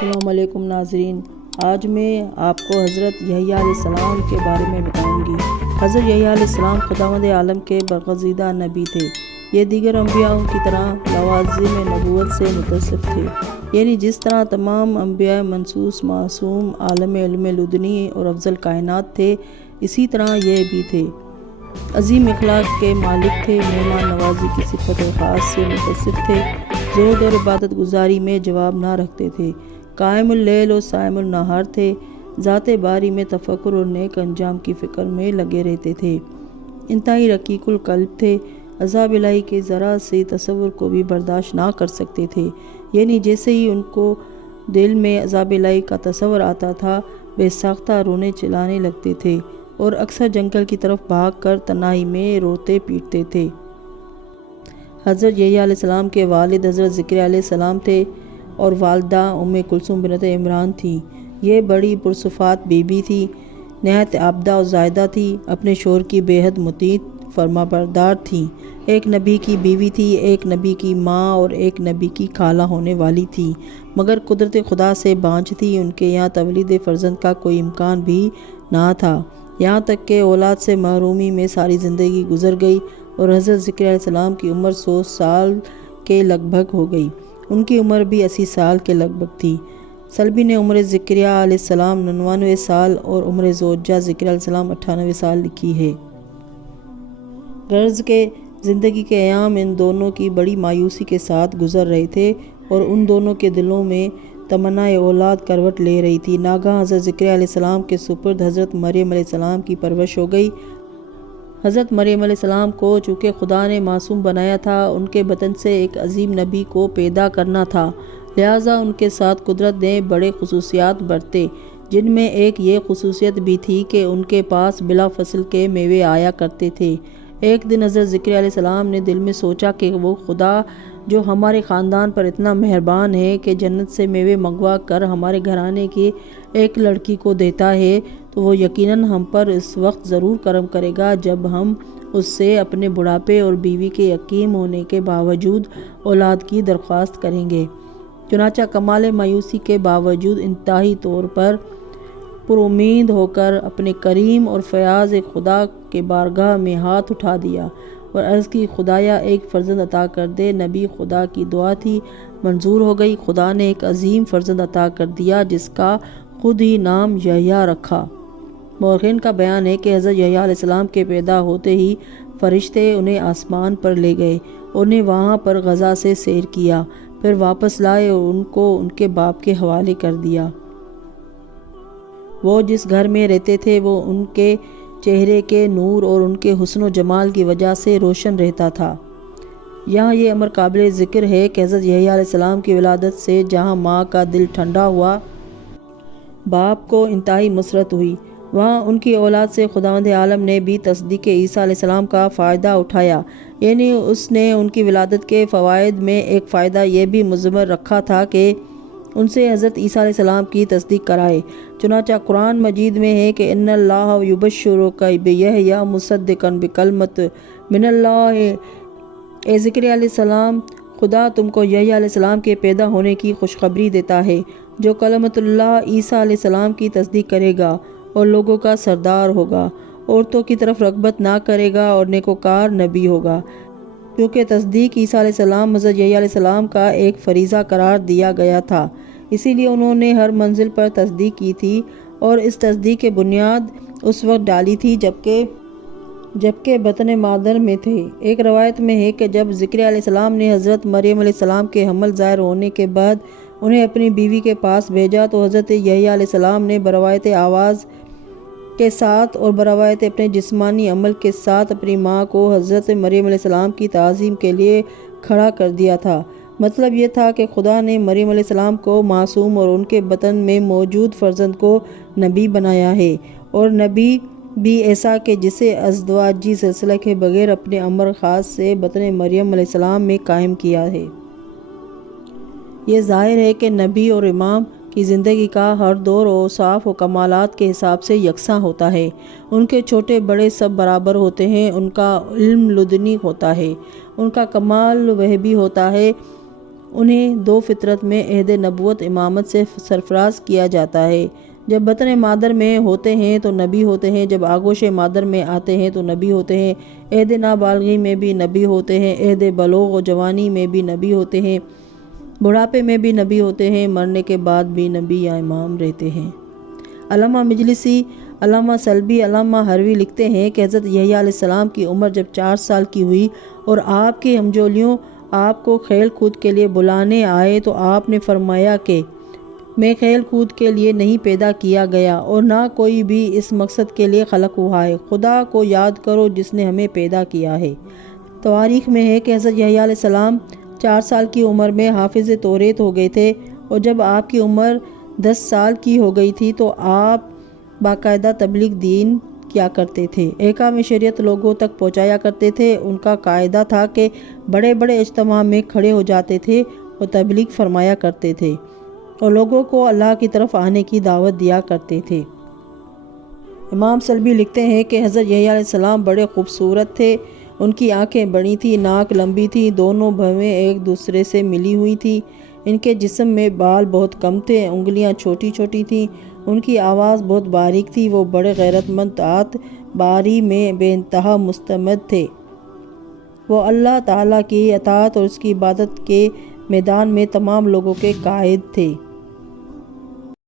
السلام علیکم ناظرین، آج میں آپ کو حضرت یحییٰ علیہ السلام کے بارے میں بتاؤں گی۔ حضرت یحییٰ علیہ السلام خداوند عالم کے برگزیدہ نبی تھے۔ یہ دیگر انبیاء کی طرح لوازم نبوت سے متصف تھے، یعنی جس طرح تمام انبیاء منصوص، معصوم، عالم علم لدنی اور افضل کائنات تھے، اسی طرح یہ بھی تھے۔ عظیم اخلاق کے مالک تھے، مہمان نوازی کی صفت خاص سے متصف تھے، زہد اور عبادت گزاری میں جواب نہ رکھتے تھے، قائم اللیل اور صائم النہار تھے، ذات باری میں تفکر اور نیک انجام کی فکر میں لگے رہتے تھے، انتہائی رقیق القلب تھے، عذاب الہی کے ذرا سے تصور کو بھی برداشت نہ کر سکتے تھے، یعنی جیسے ہی ان کو دل میں عذاب الہی کا تصور آتا تھا، بے ساختہ رونے چلانے لگتے تھے اور اکثر جنگل کی طرف بھاگ کر تنہائی میں روتے پیٹتے تھے۔ حضرت یحییٰ علیہ السلام کے والد حضرت زکریا علیہ السلام تھے اور والدہ ام کلثوم بنت عمران تھیں۔ یہ بڑی پرصفات بی بی تھی، نہایت عابدہ اور زاہدہ تھی، اپنے شوہر کی بے حد مطیع فرمانبردار تھیں، ایک نبی کی بیوی تھی، ایک نبی کی ماں اور ایک نبی کی خالہ ہونے والی تھی، مگر قدرت خدا سے بانجھ تھی، ان کے یہاں تولید فرزند کا کوئی امکان بھی نہ تھا، یہاں تک کہ اولاد سے محرومی میں ساری زندگی گزر گئی اور حضرت زکریا علیہ السلام کی عمر 100 سال کے لگ بھگ ہو گئی، ان کی عمر بھی 80 سال کے لگ بھگ تھی۔ سلبی نے عمر زکریا علیہ السلام 99 سال اور عمر زوجہ زکریا علیہ السلام 98 سال لکھی ہے۔ غرض کہ زندگی کے ایام ان دونوں کی بڑی مایوسی کے ساتھ گزر رہے تھے اور ان دونوں کے دلوں میں تمنا اولاد کروٹ لے رہی تھی۔ ناگہاں حضرت زکریا علیہ السلام کے سپرد حضرت مریم علیہ السلام کی پرورش ہو گئی۔ حضرت مریم علیہ السلام کو چونکہ خدا نے معصوم بنایا تھا، ان کے بطن سے ایک عظیم نبی کو پیدا کرنا تھا، لہٰذا ان کے ساتھ قدرت نے بڑے خصوصیات برتے، جن میں ایک یہ خصوصیت بھی تھی کہ ان کے پاس بلا فصل کے میوے آیا کرتے تھے۔ ایک دن حضرت زکریا علیہ السلام نے دل میں سوچا کہ وہ خدا جو ہمارے خاندان پر اتنا مہربان ہے کہ جنت سے میوے منگوا کر ہمارے گھرانے کی ایک لڑکی کو دیتا ہے، تو وہ یقیناً ہم پر اس وقت ضرور کرم کرے گا جب ہم اس سے اپنے بڑھاپے اور بیوی کے یتیم ہونے کے باوجود اولاد کی درخواست کریں گے۔ چنانچہ کمال مایوسی کے باوجود انتہائی طور پر پرامید ہو کر اپنے کریم اور فیاض خدا کے بارگاہ میں ہاتھ اٹھا دیا اور عرض کی، خدایا ایک فرزند عطا کر دے۔ نبی خدا کی دعا تھی، منظور ہو گئی۔ خدا نے ایک عظیم فرزند عطا کر دیا جس کا خود ہی نام یحییٰ رکھا۔ مورخین کا بیان ہے کہ حضرت یحییٰ علیہ السلام کے پیدا ہوتے ہی فرشتے انہیں آسمان پر لے گئے، انہیں وہاں پر غذا سے سیر کیا، پھر واپس لائے اور ان کو ان کے باپ کے حوالے کر دیا۔ وہ جس گھر میں رہتے تھے وہ ان کے چہرے کے نور اور ان کے حسن و جمال کی وجہ سے روشن رہتا تھا۔ یہاں یہ امر قابل ذکر ہے کہ حضرت یحییٰ علیہ السلام کی ولادت سے جہاں ماں کا دل ٹھنڈا ہوا، باپ کو انتہائی مسرت ہوئی، وہاں ان کی اولاد سے خداوند عالم نے بھی تصدیق عیسیٰ علیہ السلام کا فائدہ اٹھایا، یعنی اس نے ان کی ولادت کے فوائد میں ایک فائدہ یہ بھی مضمر رکھا تھا کہ ان سے حضرت عیسیٰ علیہ السلام کی تصدیق کرائے۔ چنانچہ قرآن مجید میں ہے کہ ان اللہ یبشرک بیحییٰ مصدقا بکلمۃ من اللہ، اے زکریا علیہ السلام، خدا تم کو یحییٰ علیہ السلام کے پیدا ہونے کی خوشخبری دیتا ہے، جو کلمۃ اللہ عیسیٰ علیہ السلام کی تصدیق کرے گا اور لوگوں کا سردار ہوگا، عورتوں کی طرف رغبت نہ کرے گا اور نیکوکار نبی ہوگا، کیونکہ تصدیق عیسیٰ علیہ السلام حضرت یحییٰ علیہ السلام کا ایک فریضہ قرار دیا گیا تھا، اسی لیے انہوں نے ہر منزل پر تصدیق کی تھی اور اس تصدیق کی بنیاد اس وقت ڈالی تھی جبکہ بطن مادر میں تھے۔ ایک روایت میں ہے کہ جب زکریا علیہ السلام نے حضرت مریم علیہ السلام کے حمل ظاہر ہونے کے بعد انہیں اپنی بیوی کے پاس بھیجا تو حضرت یحییٰ علیہ السلام نے بروایت آواز کے ساتھ اور بروایت اپنے جسمانی عمل کے ساتھ اپنی ماں کو حضرت مریم علیہ السلام کی تعظیم کے لیے کھڑا کر دیا تھا۔ مطلب یہ تھا کہ خدا نے مریم علیہ السلام کو معصوم اور ان کے بطن میں موجود فرزند کو نبی بنایا ہے، اور نبی بھی ایسا کہ جسے ازدواجی سلسلہ کے بغیر اپنے امر خاص سے بطن مریم علیہ السلام میں قائم کیا ہے۔ یہ ظاہر ہے کہ نبی اور امام کی زندگی کا ہر دور اوصاف و کمالات کے حساب سے یکساں ہوتا ہے، ان کے چھوٹے بڑے سب برابر ہوتے ہیں، ان کا علم لدنی ہوتا ہے، ان کا کمال وہبی ہوتا ہے، انہیں دو فطرت میں عہد نبوت امامت سے سرفراز کیا جاتا ہے۔ جب بطن مادر میں ہوتے ہیں تو نبی ہوتے ہیں، جب آغوش مادر میں آتے ہیں تو نبی ہوتے ہیں، عہد نابالغی میں بھی نبی ہوتے ہیں، عہد بلوغ و جوانی میں بھی نبی ہوتے ہیں، بڑھاپے میں بھی نبی ہوتے ہیں، مرنے کے بعد بھی نبی یا امام رہتے ہیں۔ علامہ مجلسی، علامہ سلبی، علامہ ہروی لکھتے ہیں کہ حضرت یحییٰ علیہ السلام کی عمر جب 4 سال کی ہوئی اور آپ کے ہمجولیوں آپ کو کھیل کود کے لیے بلانے آئے تو آپ نے فرمایا کہ میں کھیل کود کے لیے نہیں پیدا کیا گیا اور نہ کوئی بھی اس مقصد کے لیے خلق ہوا ہے، خدا کو یاد کرو جس نے ہمیں پیدا کیا ہے۔ تواریخ میں ہے کہ حضرت یحییٰ علیہ السلام 4 سال کی عمر میں حافظ توریت ہو گئے تھے، اور جب آپ کی عمر 10 سال کی ہو گئی تھی تو آپ باقاعدہ تبلیغ دین کیا کرتے تھے، احکام شریعت لوگوں تک پہنچایا کرتے تھے۔ ان کا قاعدہ تھا کہ بڑے بڑے اجتماع میں کھڑے ہو جاتے تھے اور تبلیغ فرمایا کرتے تھے اور لوگوں کو اللہ کی طرف آنے کی دعوت دیا کرتے تھے۔ امام سلبی لکھتے ہیں کہ حضرت یحییٰ علیہ السلام بڑے خوبصورت تھے، ان کی آنکھیں بڑی تھیں، ناک لمبی تھی، دونوں بھویں ایک دوسرے سے ملی ہوئی تھی، ان کے جسم میں بال بہت کم تھے، انگلیاں چھوٹی چھوٹی تھیں، ان کی آواز بہت باریک تھی، وہ بڑے غیرت مند طاعت باری میں بے انتہا مستمد تھے، وہ اللہ تعالیٰ کی اطاعت اور اس کی عبادت کے میدان میں تمام لوگوں کے قائد تھے۔